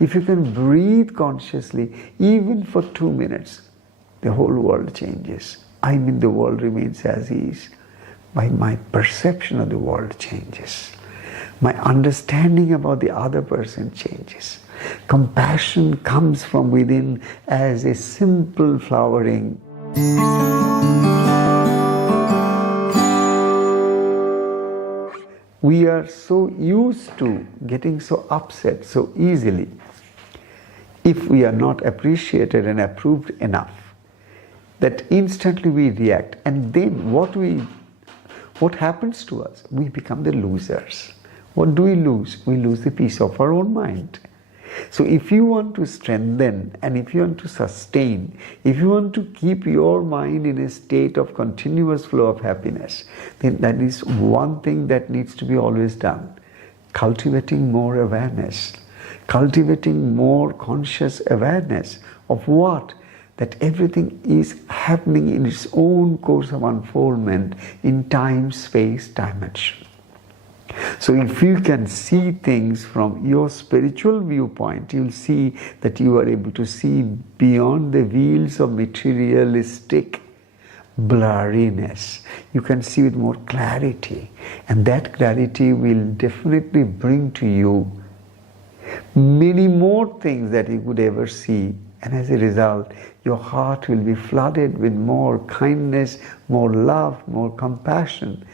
If you can breathe consciously, even for 2 minutes, the whole world changes. I mean, the world remains as is. My perception of the world changes. My understanding about the other person changes. Compassion comes from within as a simple flowering. We are so used to getting so upset so easily. If we are not appreciated and approved enough, that instantly we react, and then what happens to us? We become the losers. What do we lose? We lose the peace of our own mind. So if you want to strengthen, and if you want to sustain, if you want to keep your mind in a state of continuous flow of happiness, then that is one thing that needs to be always done. Cultivating more awareness. Cultivating more conscious awareness of what? That everything is happening in its own course of unfoldment in time, space, dimension. So if you can see things from your spiritual viewpoint, you'll see that you are able to see beyond the wheels of materialistic blurriness. You can see with more clarity, and that clarity will definitely bring to you many more things that you could ever see, and as a result, your heart will be flooded with more kindness, more love, more compassion.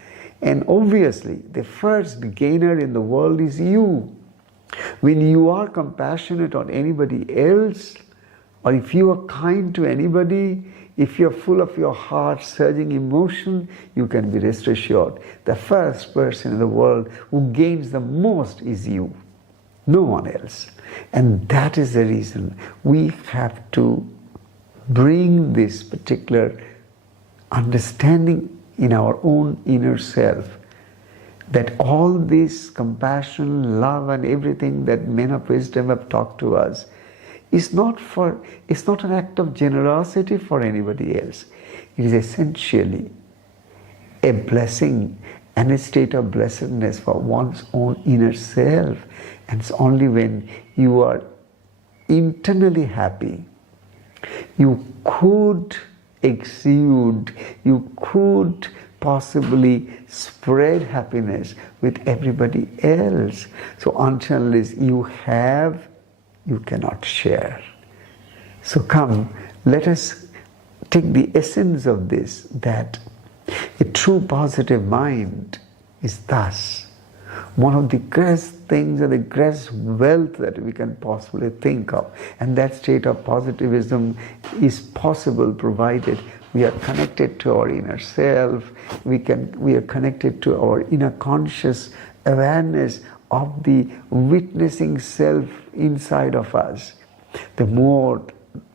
And obviously, the first gainer in the world is you. When you are compassionate on anybody else, or if you are kind to anybody, if you're full of your heart surging emotion, you can be rest assured the first person in the world who gains the most is you, no one else. And that is the reason we have to bring this particular understanding in our own inner self, that all this compassion, love and everything that men of wisdom have taught to us is not an act of generosity for anybody else. It is essentially a blessing and a state of blessedness for one's own inner self. And it's only when you are internally happy, you could exude, you could possibly spread happiness with everybody else. So until you have, you cannot share. So come, let us take the essence of this, that a true positive mind is thus one of the greatest things and the greatest wealth that we can possibly think of. And that state of positivism is possible provided we are connected to our inner self, we are connected to our inner conscious awareness of the witnessing self inside of us. The more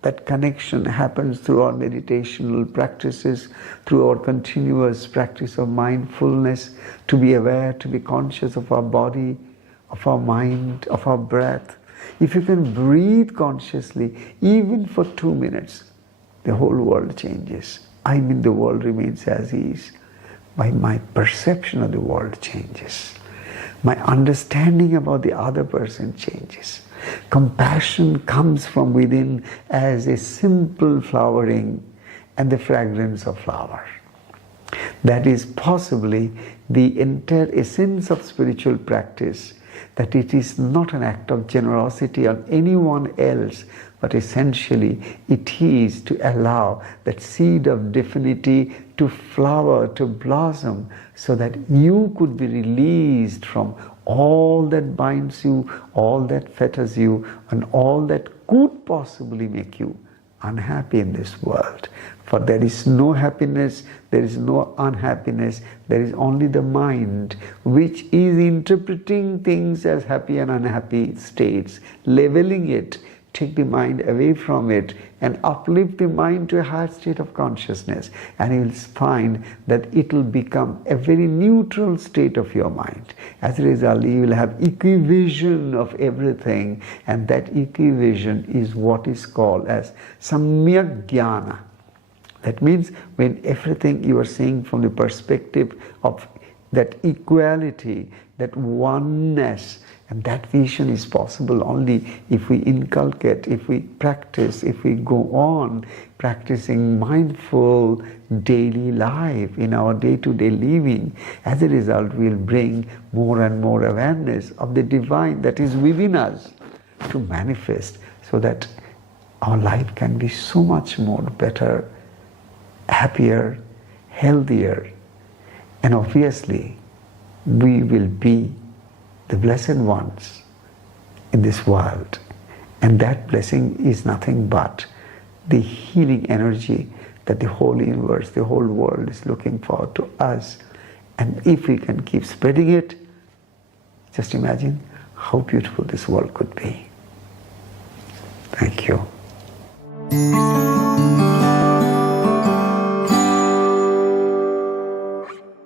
that connection happens through our meditational practices, through our continuous practice of mindfulness, to be aware, to be conscious of our body, of our mind, of our breath. If you can breathe consciously, even for 2 minutes, the whole world changes. I mean, the world remains as is. My perception of the world changes. My understanding about the other person changes. Compassion comes from within as a simple flowering and the fragrance of flower. That is possibly the entire essence of spiritual practice, that it is not an act of generosity on anyone else, but essentially it is to allow that seed of divinity to flower, to blossom, so that you could be released from all that binds you, all that fetters you, and all that could possibly make you unhappy in this world. For there is no happiness, there is no unhappiness, there is only the mind which is interpreting things as happy and unhappy states, leveling it. Take the mind away from it and uplift the mind to a higher state of consciousness, and you will find that it will become a very neutral state of your mind. As a result, you will have equivision of everything, and that equivision is what is called as samyak jnana. That means when everything you are seeing from the perspective of that equality, that oneness, And that vision is possible only if we inculcate, if we practice, if we go on practicing mindful daily life in our day-to-day living. As a result, we'll bring more and more awareness of the divine that is within us to manifest, so that our life can be so much more better, happier, healthier, and obviously we will be the blessed ones in this world. And that blessing is nothing but the healing energy that the whole universe, the whole world is looking for to us. And if we can keep spreading it, just imagine how beautiful this world could be. Thank you.